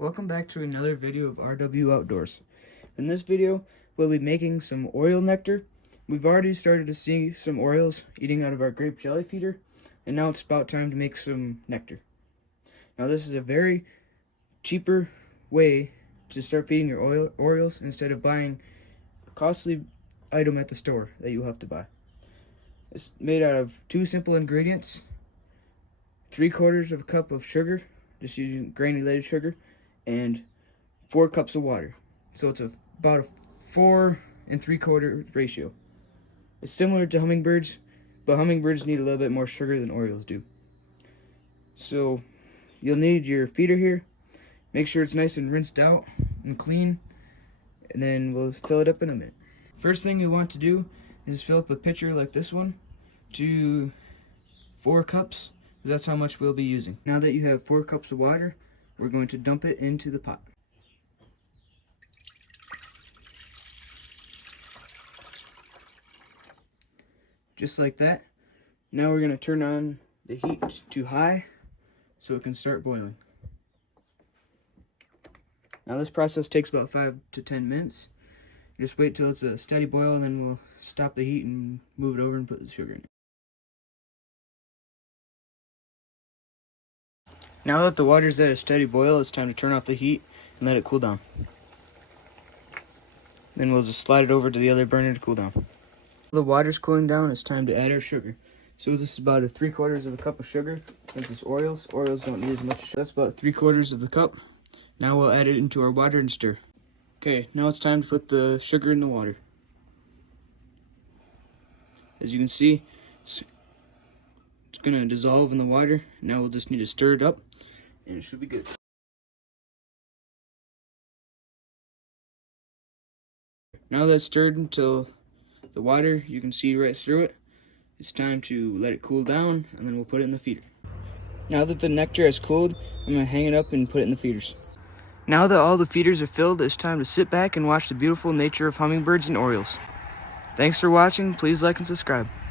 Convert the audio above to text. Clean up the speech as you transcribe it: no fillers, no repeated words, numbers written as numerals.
Welcome back to another video of RW Outdoors. In this video, we'll be making some Oriole nectar. We've already started to see some Orioles eating out of our grape jelly feeder, and now it's about time to make some nectar. Now this is a very cheaper way to start feeding your Orioles instead of buying a costly item at the store that you'll have to buy. It's made out of two simple ingredients: 3/4 of a cup of sugar, just using granulated sugar, and 4 cups of water. So it's about a 4 3/4 ratio. It's similar to hummingbirds, but hummingbirds need a little bit more sugar than Orioles do. So you'll need your feeder here. Make sure it's nice and rinsed out and clean, and then we'll fill it up in a minute. First thing you want to do is fill up a pitcher like this one to 4 cups, because that's how much we'll be using. Now that you have 4 cups of water, we're going to dump it into the pot. Just like that. Now we're going to turn on the heat to high so it can start boiling. Now this process takes about 5 to 10 minutes. Just wait till it's a steady boil, and then we'll stop the heat and move it over and put the sugar in it. Now that the water's at a steady boil, it's time to turn off the heat and let it cool down. Then we'll just slide it over to the other burner to cool down. While the water's cooling down, it's time to add our sugar. So this is about a 3/4 of a cup of sugar. Since it's Orioles don't need as much sugar. That's about 3/4 of the cup. Now we'll add it into our water and stir. Okay, now it's time to put the sugar in the water. As you can see, it's going to dissolve in the water. Now we'll just need to stir it up, and it should be good. Now that's stirred until the water, you can see right through it, it's time to let it cool down, and then we'll put it in the feeder. Now that the nectar has cooled, I'm going to hang it up and put it in the feeders. Now that all the feeders are filled, it's time to sit back and watch the beautiful nature of hummingbirds and Orioles. Thanks for watching. Please like and subscribe.